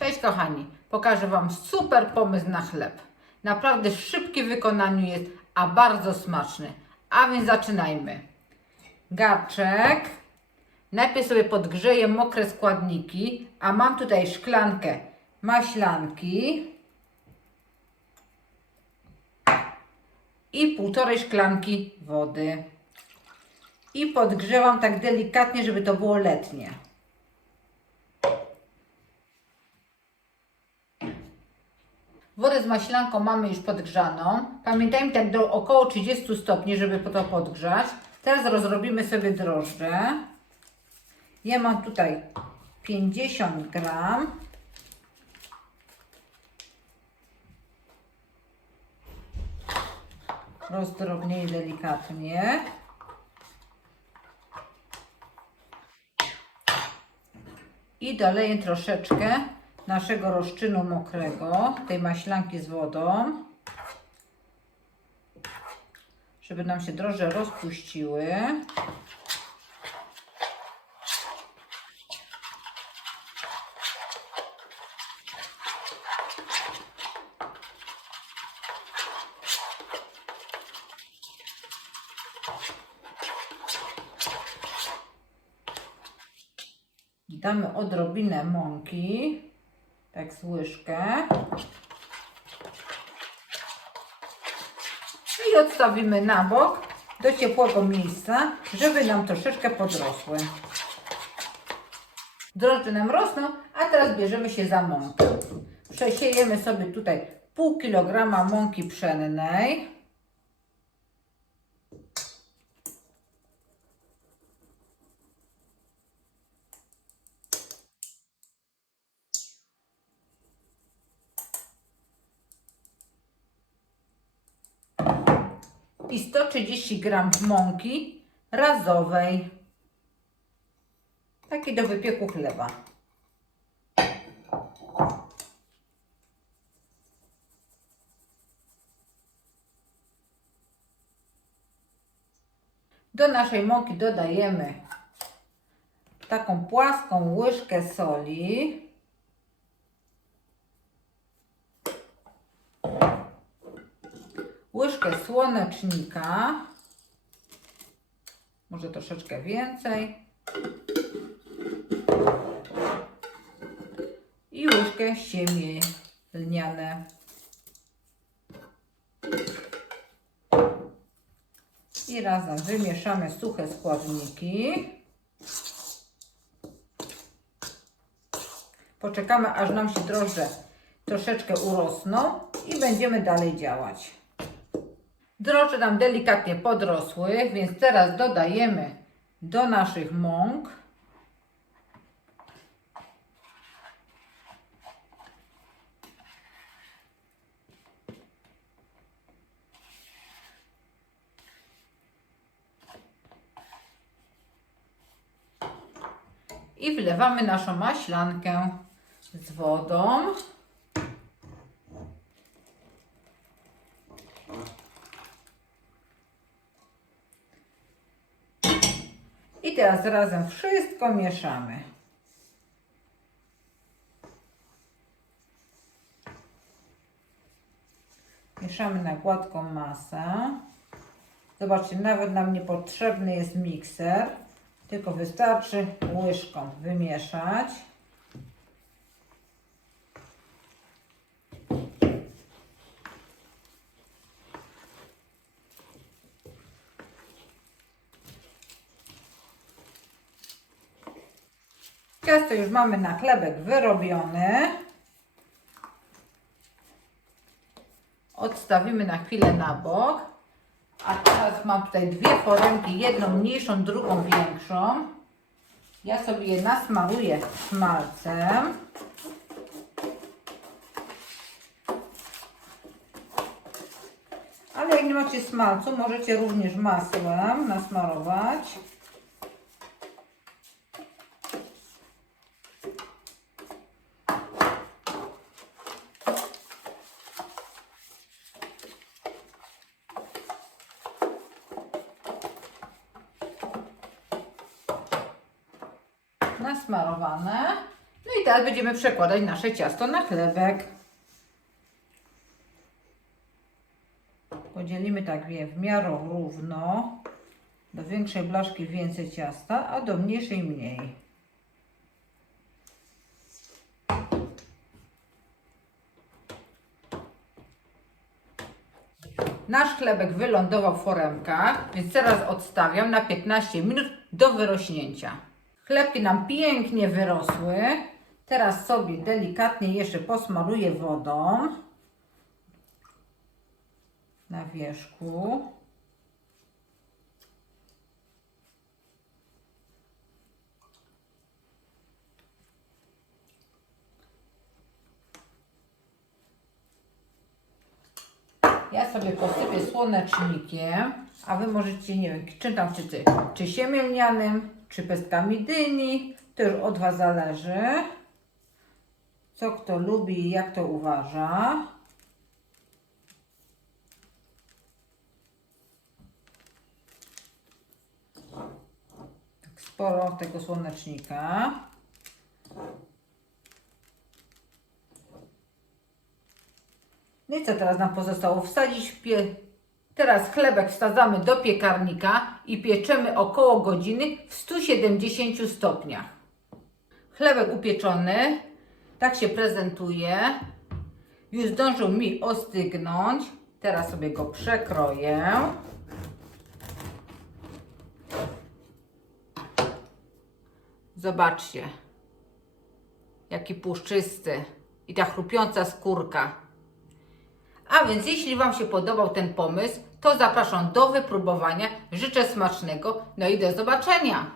Cześć kochani, pokażę Wam super pomysł na chleb. Naprawdę szybki w wykonaniu jest, a bardzo smaczny. A więc zaczynajmy. Garczek. Najpierw sobie podgrzeję mokre składniki, a mam tutaj szklankę maślanki i półtorej szklanki wody. I podgrzewam tak delikatnie, żeby to było letnie. Z maślanką mamy już podgrzaną. Pamiętajmy tak do około 30 stopni, żeby to podgrzać. Teraz rozrobimy sobie drożdże. Ja mam tutaj 50 gram. Rozdrobnię delikatnie. I doleję troszeczkę naszego rozczynu mokrego, tej maślanki z wodą, żeby nam się drożdże rozpuściły. Damy odrobinę mąki, tak z łyżkę. I odstawimy na bok do ciepłego miejsca, żeby nam troszeczkę podrosły. Drożdże nam rosną, a teraz bierzemy się za mąkę. Przesiejemy sobie tutaj pół kilograma mąki pszennej. I 130 gram mąki razowej. Takiej do wypieku chleba. Do naszej mąki dodajemy taką płaską łyżkę soli. Łyżkę słonecznika, może troszeczkę więcej i łyżkę siemię lniane. I razem wymieszamy suche składniki. Poczekamy, aż nam się drożdże troszeczkę urosną i będziemy dalej działać. Drożdże nam delikatnie podrosły, więc teraz dodajemy do naszych mąk i wlewamy naszą maślankę z wodą. I teraz razem wszystko mieszamy. Mieszamy na gładką masę. Zobaczcie, nawet nam niepotrzebny jest mikser, tylko wystarczy łyżką wymieszać. Ciasto już mamy na chlebek wyrobiony. Odstawimy na chwilę na bok. A teraz mam tutaj dwie foremki, jedną mniejszą, drugą większą. Ja sobie je nasmaruję smalcem. Ale jak nie macie smalcu, możecie również masłem nasmarować. Nasmarowane. No i teraz będziemy przekładać nasze ciasto na chlebek. Podzielimy tak je w miarę równo. Do większej blaszki więcej ciasta, a do mniejszej mniej. Nasz chlebek wylądował w foremkach, więc teraz odstawiam na 15 minut do wyrośnięcia. Chlebki nam pięknie wyrosły. Teraz sobie delikatnie jeszcze posmaruję wodą na wierzchu. Ja sobie posypię słonecznikiem, a Wy możecie, nie wiem, czym tam chcecie, czy siemielnianym, czy pestkami dyni, to już od Was zależy, co kto lubi i jak to uważa. Tak sporo tego słonecznika. No i co teraz nam pozostało? Wsadzić w pie... Teraz chlebek wsadzamy do piekarnika i pieczemy około godziny w 170 stopniach. Chlebek upieczony, tak się prezentuje. Już zdążył mi ostygnąć. Teraz sobie go przekroję. Zobaczcie, jaki puszczysty i ta chrupiąca skórka. A więc jeśli Wam się podobał ten pomysł, to zapraszam do wypróbowania. Życzę smacznego, no i do zobaczenia.